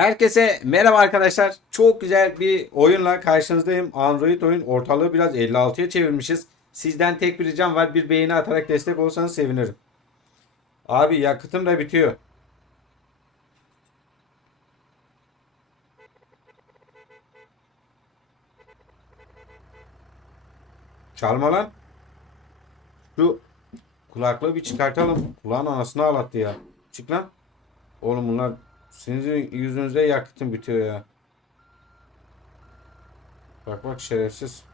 Herkese merhaba arkadaşlar. Çok güzel bir oyunla karşınızdayım. Android oyun ortalığı biraz 56'ya çevirmişiz. Sizden tek bir ricam var. Bir beğeni atarak destek olursanız sevinirim. Abi yakıtım da bitiyor. Çalma lan. Şu kulaklığı bir çıkartalım. Kulağın anasını ağlattı ya. Çık lan. Oğlum bunlar sizin yüzünüzde yakıtım bitiyor ya. Bak bak şerefsiz.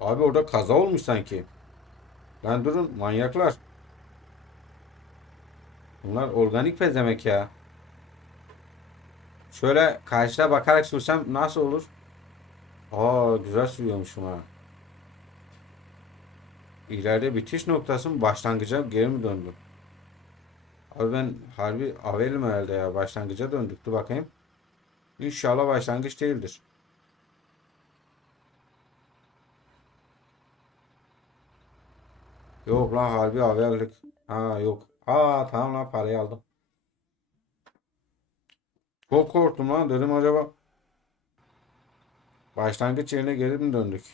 Abi orada kaza olmuş sanki. Lan durun manyaklar. Bunlar organik pezemek ya. Şöyle karşıda bakarak sürsem nasıl olur? Aa güzel sürüyormuşum ha. İleride bitiş noktası mı başlangıca geri mi döndüm? Abi ben harbi avelim herhalde ya. Başlangıca döndük. Dur bakayım. İnşallah başlangıç değildir. Yok lan harbi haberlik. Ha yok. Aa tamam lan parayı aldım. Çok korktum lan dedim acaba. Başlangıç yerine geri mi döndük?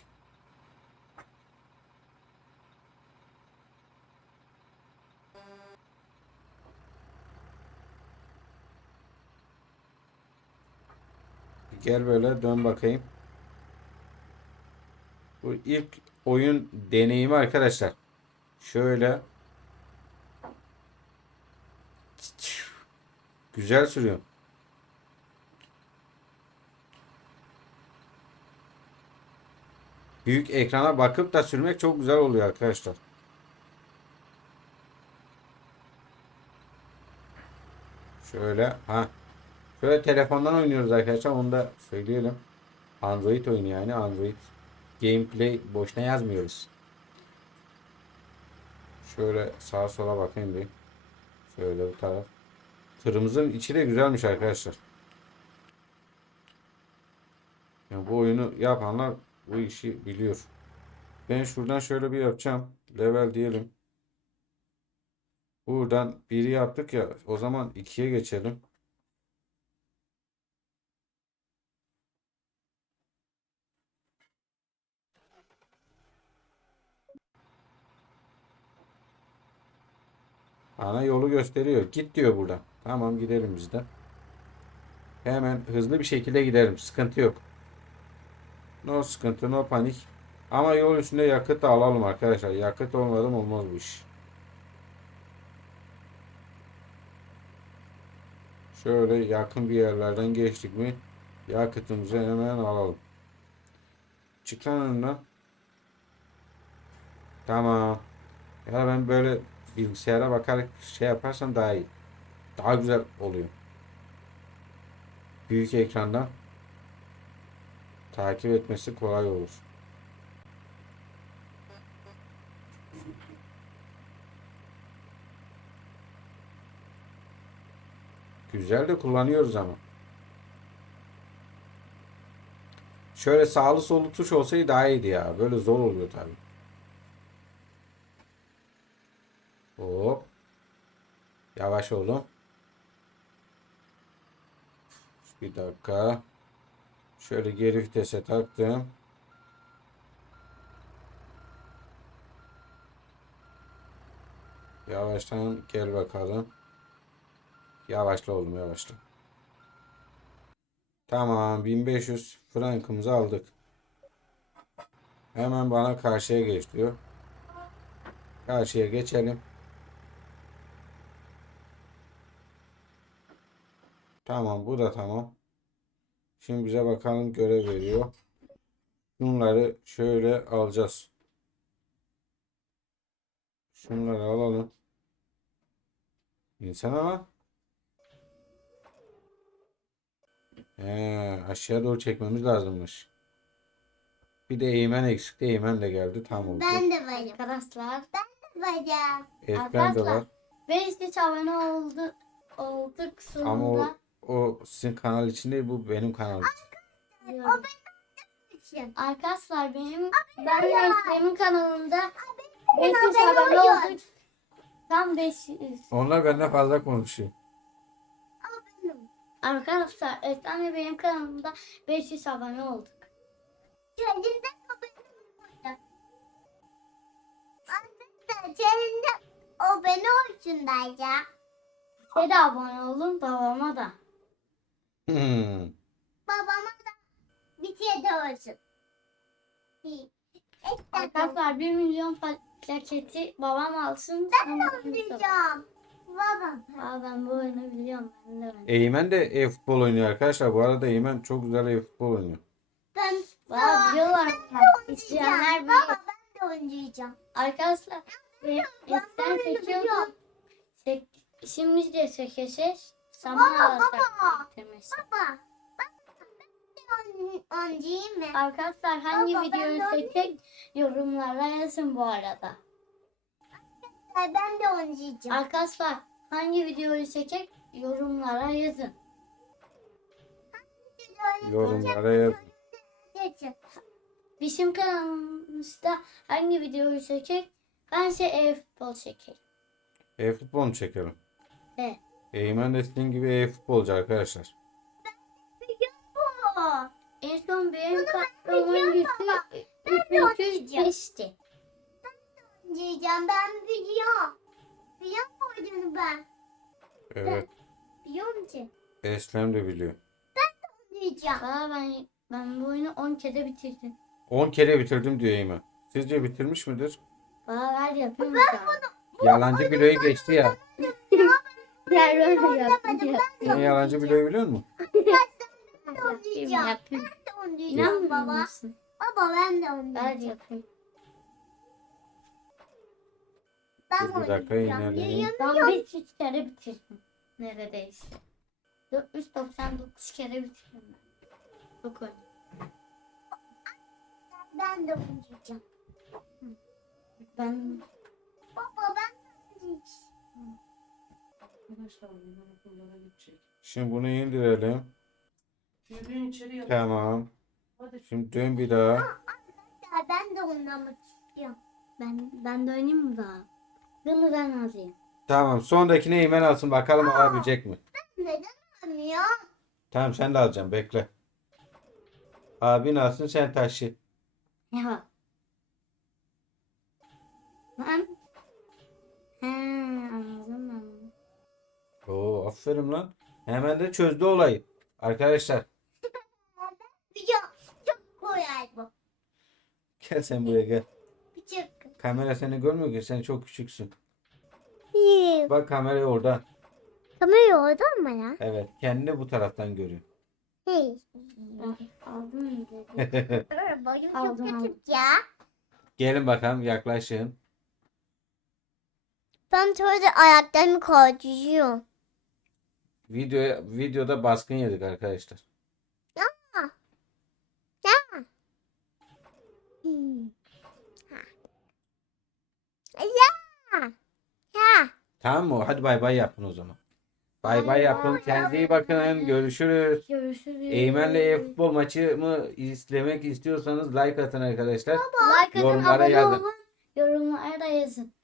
Gel böyle dön bakayım. Bu ilk oyun deneyimi arkadaşlar. Şöyle. Güzel sürüyor. Büyük ekrana bakıp da sürmek çok güzel oluyor arkadaşlar. Şöyle ha. Şöyle telefondan oynuyoruz arkadaşlar. Onu da söyleyelim. Android oyunu yani. Android. Gameplay boşuna yazmıyoruz. Şöyle sağa sola bakayım bir. Şöyle bu taraf. Tırımızın içi de güzelmiş arkadaşlar. Yani bu oyunu yapanlar bu işi biliyor. Ben şuradan şöyle bir yapacağım. Level diyelim. Buradan biri yaptık ya. O zaman ikiye geçelim. Ana yolu gösteriyor. Git diyor burada. Tamam gidelim biz de. Hemen hızlı bir şekilde gidelim. Sıkıntı yok. No sıkıntı, no panik. Ama yol üstünde yakıt da alalım arkadaşlar. Yakıt olmadan olmaz bu iş. Şöyle yakın bir yerlerden geçtik mi yakıtımızı hemen alalım. Çık lan önünden. Tamam. Ya ben böyle bilgisayara bakarak şey yaparsam daha iyi. Daha güzel oluyor. Büyük ekrandan takip etmesi kolay olur. Güzel de kullanıyoruz ama. Şöyle sağlı sollu tuş olsaydı daha iyiydi ya. Böyle zor oluyor tabii. Yavaş oğlum. Bir dakika. Şöyle geri vitese taktım. Yavaştan gel bakalım. Yavaşla oğlum yavaşla. Tamam 1500 frankımızı aldık. Hemen bana karşıya geç diyor. Karşıya geçelim. Tamam bu da tamam. Şimdi bize bakalım görev veriyor. Bunları şöyle alacağız. Şunları alalım. İnsana lan. He, aşağıya doğru çekmemiz lazımmış. Bir de eğmen eksikti. Eğmen de geldi. Tam oldu. Ben de varım. Arkadaşlar Varım. Etmen de var. ve hiç abone oldu olduk sonunda. Ama o, o sizin kanal için değil. Bu benim kanalım. diyorum. için. Arkadaşlar benim ben benim kanalımda benim 500 haberim abone olduk. Tam 500. Onlar benden fazla konuşuyor. Benim. Arkadaşlar Esra'nın benim kanalımda 500 abone olduk. O benim. Arkadaşlar kendimde o benim olsun bence. Size de abone olun babama da. Hmm. Babama da bir şey de olsun. Bir. Arkadaşlar 1 milyon plaketi babam alsın. Ben de oynayacağım. Babam. Aa, ben bu oyunu biliyorum. Ben de oynuyorum. Eymen de e-futbol oynuyor arkadaşlar. Bu arada Eymen çok güzel e-futbol oynuyor. Ben Bana biliyorlar. İsteyenler oynayacağım. biliyor. Baba ben de oynayacağım. Arkadaşlar Ben şimdi de çekeceğiz. Zaman Baba, alacak baba. bitirmesi. Baba. Ben ben de oyn- oynayayım mı? Arkadaşlar hangi Baba, videoyu de çekecek yorumlara yazın bu arada. Ben de oynayacağım. Arkadaşlar hangi videoyu çekecek yorumlara yazın. Yorumlara yaz. Geçin. Bizim kanalımızda hangi videoyu çekecek? Ben size e-futbol çekeyim. E-futbol mu çekelim? Evet. Eymen de sizin gibi e-futbolcu arkadaşlar. Bu. En son benim katlımın biliyorum gücü ama Ben de oynayacağım. 305'ti. Oynayacağım ben biliyorum. Biliyorum oyunu ben. Evet. Biliyor musun? Eslem de biliyor. Oynayacağım. Valla ben, ben bu oyunu 10 kere bitirdim. 10 kere bitirdim diyor Eymen. Sizce bitirmiş midir? Valla ver yapayım mı sana? Yalancı biloyu geçti ya. Sen yalancı biloyu biliyor musun? Ben de Yapayım yapayım. Ben İnanmıyor baba. musun? Baba ben de Ver oynayacağım. yapayım. Ben Dur bir dakika, ilerleyelim. Ben 500 kere bitirdim. Neredeyse. 499 kere bitirdim ben. Çok. Ben de oynayacağım. Ben Baba ben de oynayacağım. Şimdi bunu indirelim. Yürüyün içeri yat. Tamam. Hadi. Şimdi dön bir daha. Ya Ben de oynamak istiyorum. ben ben de oynayayım mı daha? Bunu ben alayım. Tamam. Sondakini Eymen alsın. Bakalım alabilecek mi? Neden oynuyorum? Tamam sen de alacaksın. Bekle. Abin alsın sen taşı. Ya. Ben He anladım ben. Oo aferin lan. Hemen de çözdü olayı. Arkadaşlar. Çok kolay bu. gel sen buraya gel. Küçük. Kamera seni görmüyor ki sen çok küçüksün. İyi. Bak kamerayı oradan. Kamera orada mı ya? Evet kendini bu taraftan görüyor. Hey. Mı dedi. Boyum çok Aldım, aldım. küçük ya. Gelin bakalım yaklaşın. Ben şöyle ayaklarımı kaldırıyorum. Video, videoda baskın yedik arkadaşlar. Hmm. Ha. Ya. Ya. Tamam mı? Hadi bay bay yapın o zaman. Bay bay yapın. Kendinize iyi bakın. Görüşürüz. Görüşürüz. Eymen'le e-futbol maçı mı izlemek istiyorsanız like atın arkadaşlar. Like atın, Yorumlara abone yazın. olun. Yorumlara da yazın. Ya